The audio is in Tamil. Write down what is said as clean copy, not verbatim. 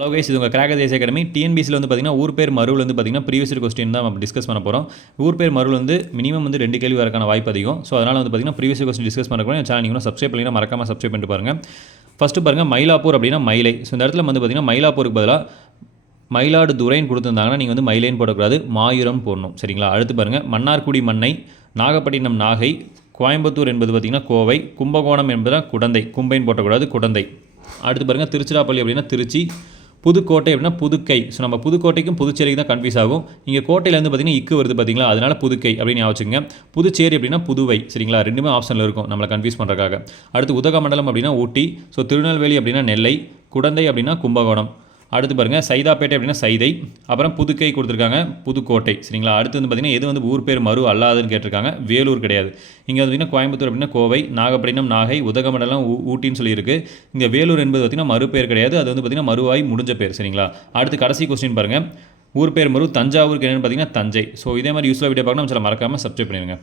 ஹலோ கைஸ், இது உங்கள் கிராக்கர் தேசிய அகாடமி. டிஎன்பிசியில் வந்து பார்த்தீங்கன்னா ஊர் பேர் மருவில் வந்து பார்த்தீங்கன்னா ப்ரீவியஸ் கொஸ்டின் தான் நம்ம டிஸ்கஸ் பண்ண போகிறோம். ஊர் பேர் மருவில் வந்து மினிமம் வந்து 2 கேள்வி வரக்கான வாய்ப்பு அதிகம். ஸோ அதனால் வந்து பார்த்தீங்கன்னா ப்ரீவியஸ் கொஸ்டின் டிஸ்கஸ் பண்ணுறப்போ சேனல் நீங்கள் சப்ஸ்கிரைப் பண்ணிங்கன்னா மறக்காமல் சப்ஸ்கிரைப் பண்ணிட்டு பாருங்கள். ஃபஸ்ட்டு பாருங்கள், மயிலாப்பூர் அப்படின்னா மயிலை. ஸோ இந்த இடத்துல வந்து பார்த்தீங்கன்னா மயிலாப்பூருக்கு பதிலாக மயிலாடுதுறைன்னு கொடுத்துருந்தாங்கன்னா நீங்கள் வந்து மயிலைன்னு போடக்கூடாது, மாயூரம் போடணும். சரிங்களா? அடுத்து பாருங்கள், மன்னார்குடி மண்ணை, நாகப்பட்டினம் நாகை, கோயம்புத்தூர் என்பது பார்த்திங்கன்னா கோவை, கும்பகோணம் என்பது குடந்தை, கும்பைன்னு போட்டக்கூடாது, குடந்தை. அடுத்து பாருங்கள், திருச்சிராப்பள்ளி அப்படின்னா திருச்சி, புதுக்கோட்டை அப்படின்னா புதுக்கை. ஸோ நம்ம புதுக்கோட்டைக்கும் புதுச்சேரிக்கு தான் கன்ஃபியூஸ் ஆகும். இங்கே கோட்டையிலேருந்து பார்த்தீங்கன்னா இக்கு வருது பார்த்தீங்களா, அதனால் புதுக்கை அப்படின்னு ஞாபகம். புதுச்சேரி அப்படின்னா புதுவை. சரிங்களா? ரெண்டுமே ஆப்ஷனில் இருக்கும் நம்மளை கன்ஃபியூஸ் பண்ணுறதுக்காக. அடுத்து உதகமண்டலம் அப்படின்னா ஊட்டி. ஸோ திருநெல்வேலி அப்படின்னா நெல்லை, குடந்தை அப்படின்னா கும்பகோணம். அடுத்து பாருங்கள், சைதாப்பேட்டை அப்படின்னா சைதை, அப்புறம் புதுக்கை கொடுத்துருக்காங்க, புதுக்கோட்டை. சரிங்களா? அடுத்து வந்து பார்த்திங்கன்னா எது வந்து ஊர் பேர் மறு அல்லாதுன்னு கேட்டிருக்காங்க, வேலூர் கிடையாது. இங்கே வந்து பார்த்திங்கன்னா கோயம்புத்தூர் அப்படின்னா கோவை, நாகப்பட்டினம் நாகை, உதகமண்டலம் ஊட்டின்னு சொல்லியிருக்கு. இங்கே வேலூர் என்பது பார்த்திங்கன்னா மறு பேர் கிடையாது, அது வந்து பார்த்திங்கன்னா மறுவாய் முடிஞ்ச பேர். சரிங்களா? அடுத்து கடைசி கொஸ்டின் பாருங்கள், ஊர் பேர் மறு தஞ்சாவூருக்கு என்னென்னு பார்த்திங்கன்னா தஞ்சை. ஸோ இதே மாதிரி யூஸ்ஃபுல்லாக வீடியோ பார்க்கணும், மறக்காமல் சப்ஸ்கிரைப் பண்ணிடுங்க.